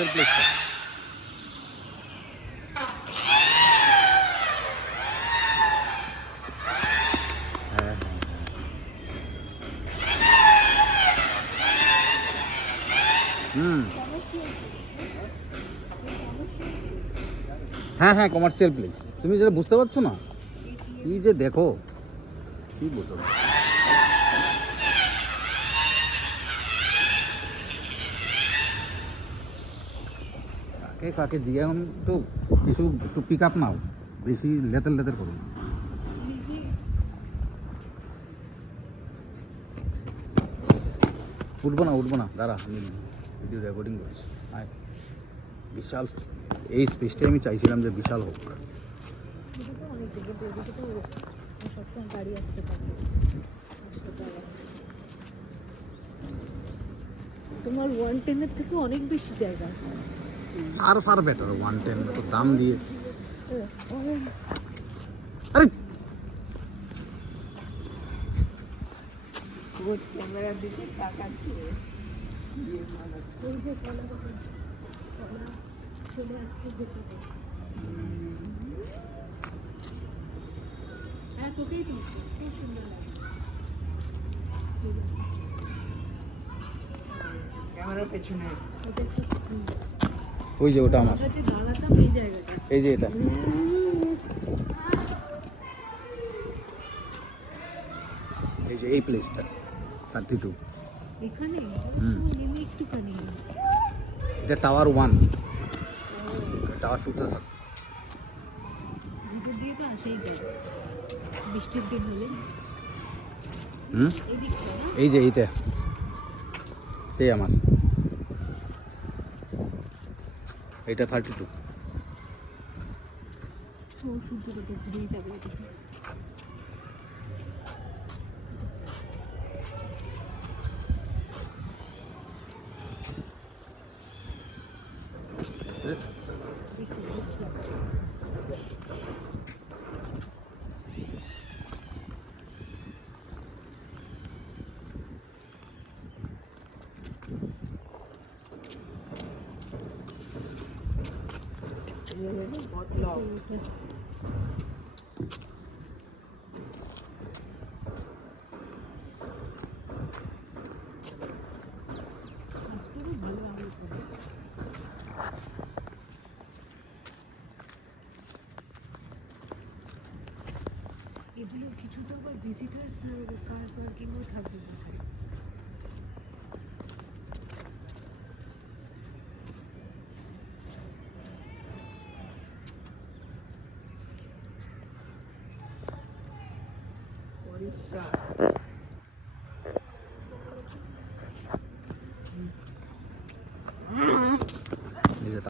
Commercial প্লেসটা। হ্যাঁ হ্যাঁ হ্যাঁ, কমার্শিয়াল প্লেস। তুমি যেটা বুঝতে পারছো না, কি যে দেখো, কি বলতো, কাকে কাকে দিয়ে এখন একটু কিছু একটু পিক আপ নাও, বেশি লেতের লেতের করো। উঠবো না, দাঁড়া, আমি ভিডিও রেকর্ডিং করছি। আয়, বিশাল এই স্পেসটাই আমি চাইছিলাম যে বিশাল হোক। তোমার 110 থেকে অনেক বেশি জায়গা, আর ফার বেটার 110, তো দাম দিয়ে। আরে ক্যামেরার দিকে তাকাচ্ছে, ওই যে কলা চলে আসছে ভেতরে। হ্যাঁ, তোকেই তুলছি, খুব সুন্দর লাগছে ক্যামেরার পেছনে। ওই যে ওটা আমার, দাঁড়াতাম এই জায়গাটা, এই যে এটা, এই যে এই প্লেসটা 32। এখানে নেমে একটুখানি এটা টাওয়ার 1, টাওয়ার 2তে থাক। ভিতর দিয়ে তো আসেই যায় বৃষ্টির দিন হলে। এই দিকটা না, এই যে এইটা, এই আমার, এটা 32। ও সূর্য কত ঘুরেই যাবে এদিকে। ভালো আলো করে এগুলো কিছু তো আবার ভিজিটার্স কার পার্কিংও থাকবে বোধহয়।